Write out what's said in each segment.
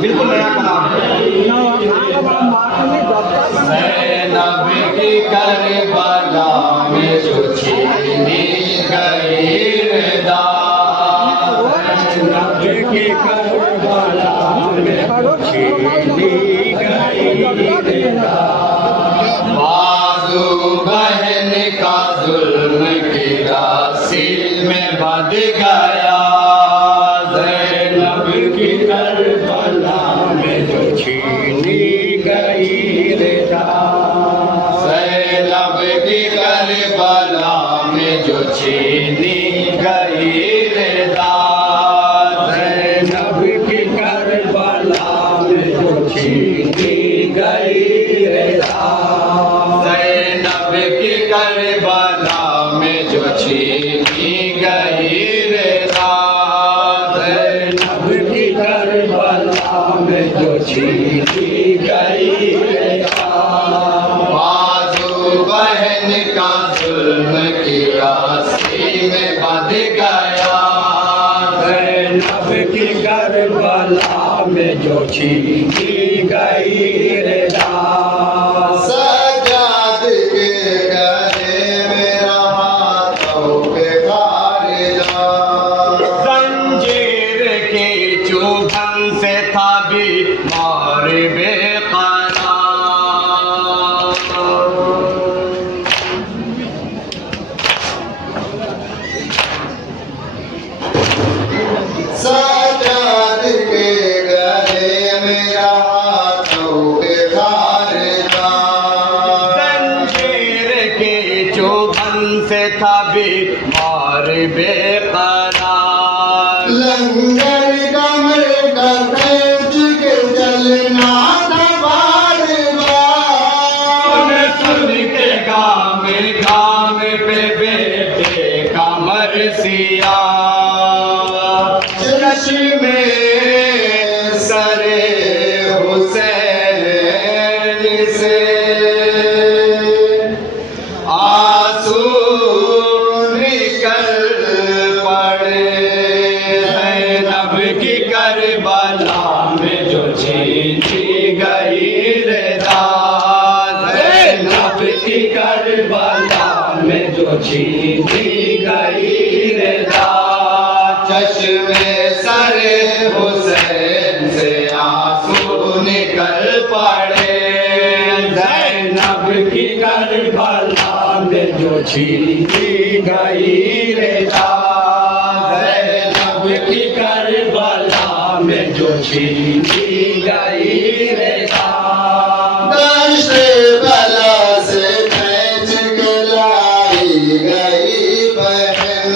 बिल्कुल नया कलाम ज़ैनब की करबला में जो छीनी गई रदा, ज़ैनब की करबला में जो छीनी गई रदा, बाजू बहन का जुल्म की रासी में बंध गया, ज़ैनब की करबला में जो छीनी गई रदा, ज़ैनब की करबला में जो छीनी गई रदा, ज़ैनब की करबला में जो छीनी गई रदा, ज़ैनब की करबला में जो छीनी गई रदा, ज़ैनब की करबला में जो छीनी गई रदा, बाजू बहन का जुल्म की रास्ते में बंध गया, ज़ैनब की करबला में जो छीनी गई रदा, सजाद के गले में रहा तो बेगारिया, जंजीर की चुभन से था बीमार बेकरार, सजाद के गले में रहा तो बेगारिया, जंजीर की चुभन से था बीमार बेकरार, लंगर कमर का पेच के चलना था बार बार, सुन के गाम गाम पे बेटे का मरसिया, चश्मे सरे हुसैन से आंसू निकल पड़े, ज़ैनब की करबला में जो छीनी गई रदा, ज़ैनब की करबला में जो छीनी गई रदा, चश्मे सरे हुसैन से आंसू निकल पड़े, ज़ैनब की करबला में जो छीनी गई रदा, ज़ैनब की करबला में जो छीनी गई रदा, दश्त बला से खींच के लाई गई बहन,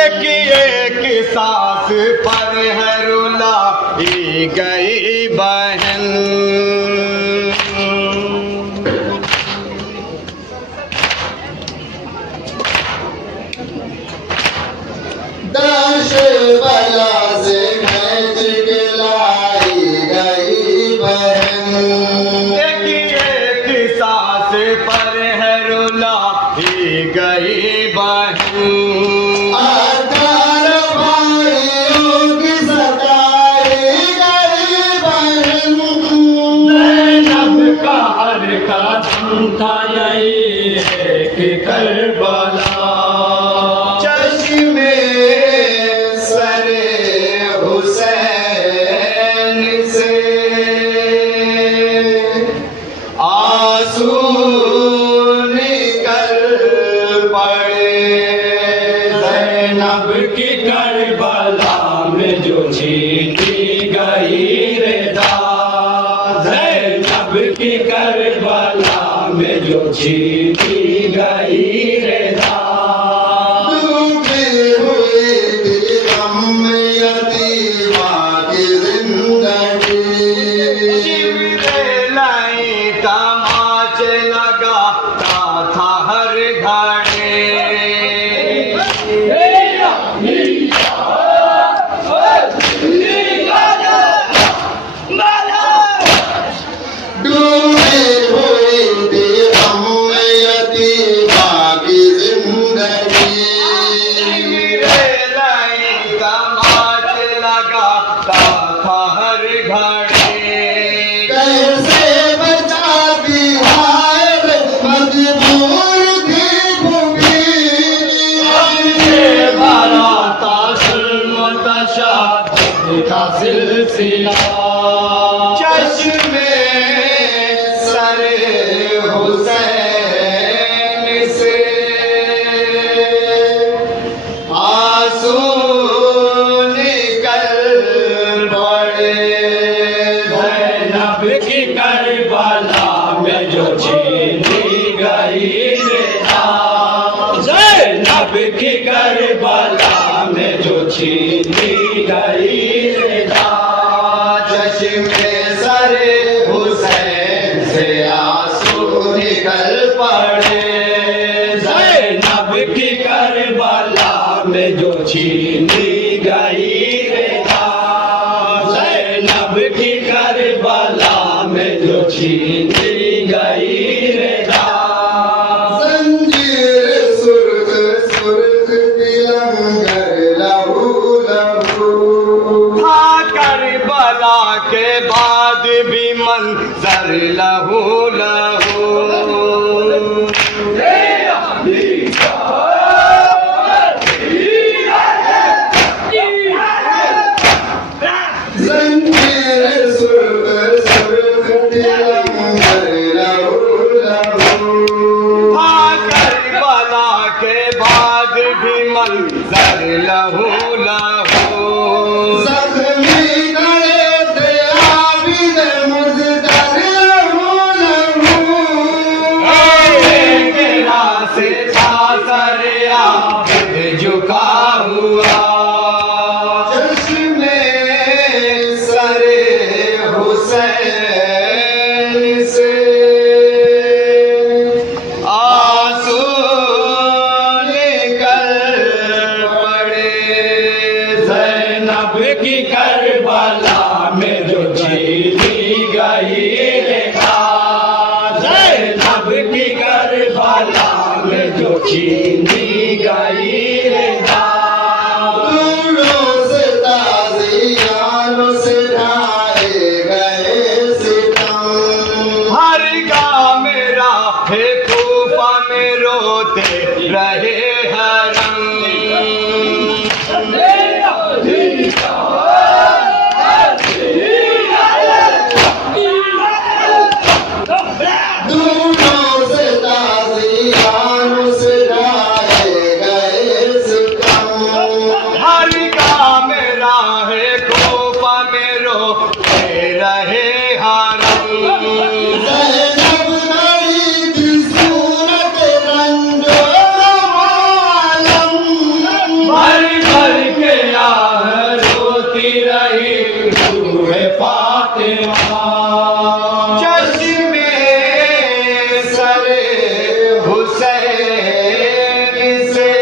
एक एक सांस पर है रुलाई गई बहन, दश बला से खींच के लाई गई बहन, एक एक सांस पर है रुलाई गई बहन, अठारह भाइयों की सताई गई बहन, ज़ैनब का हर कदम था यही एक करबला, चश्मे सरे हुसैन से आंसू निकल पड़े, ज़ैनब की करबला में जो छीनी गई छीनी गई रे दाम। डूबी हुई थी गम में यतीमा की जिंदगी। शिवरे लाई तमाचे लगाता था हर घड़ी। डूबी हुई थी गम में यतीमा की जिंदगी। शिवरे लाई तमाचे लगाता था हर घड़ी। कैसे बचाती हाय रे मजबूर थी भूमि। भरा था जुल्म तशद्दुद का सिलसिला। चश्मे सरे हुसैन से आंसू निकल पड़े। ज़ैनब की करबला में जो छीनी गई रे दाम। ज़ैनब की करबला में जो छीनी गई रे दाम। चश्मे सरे हुसैन से आंसू निकल पड़े। ज़ैनब की करबला में जो छीनी गई रे दाम। ज़ैनब की करबला में जो छीनी गई रे दाम। जंजीर सुर्ख सुर्ख तिलंगर लहू लहू। था करबला के बाद भी मंजर लहू लहू। जंजीर सुर्ख सुर्ख तिलंगर लहू लहू। था करबला के बाद भी मंजर लहू लहू। ज़ख्मी गले थे आबिद मुज़्दर लहू लहू। गिरा से था सरे आबिद झुका हुआ। चश्मे सरे हुसैन से आंसू निकल पड़े। ज़ैनब की करबला में जो छीनी गई रे दाम। ज़ैनब की करबला में जो छीनी गई रे दाम। दूरों से ताज़ियानों से ढाए गए सितम। हर गाँव में राहे कूफा में रोते रहे हरम। दूरों से ताज़ियानों से ढाए गए सितम। हर गाँव में राहे कूफा में रोते रहे हरम। ज़ैनब नई थी सूरत रंजो आलम। भर भर के आह रोती रही रूहे फातिमा। चश्मे सरे हुसैन से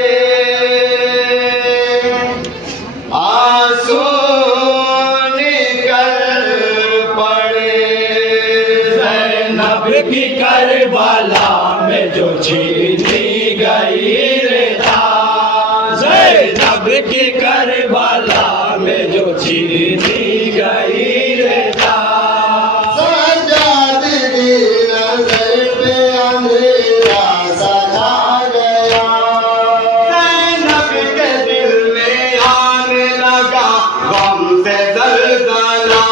आंसू निकल पड़े। ज़ैनब की करबला में जो छीनी गई रे दाम। ज़ैनब की करबला में जो छीनी गई रे दाम। सजाद की नज़र पे अंधेरा सजा गया। ज़ैनब के दिल में आने लगा गम से ज़लज़ला।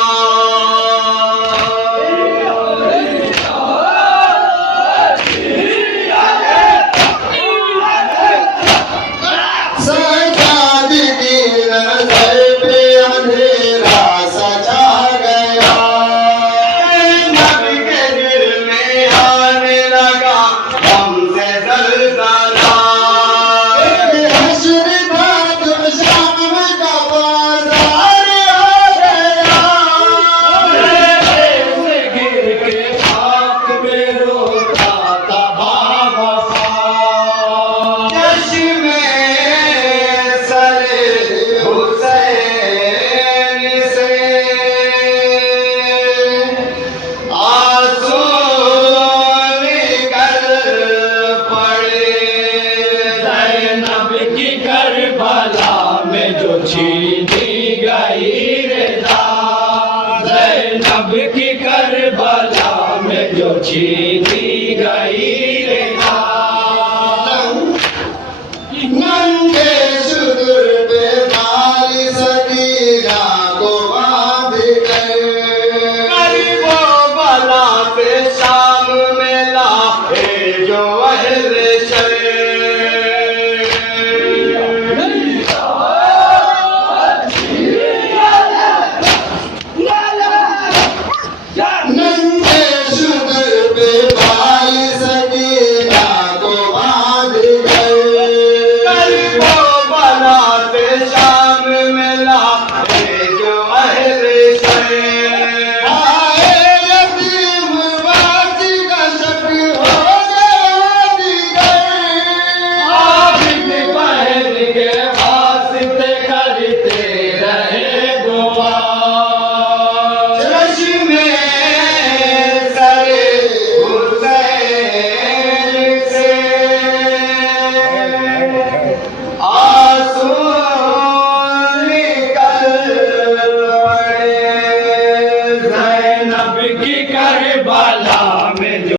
सजाद की नज़र पे अंधेरा छीनी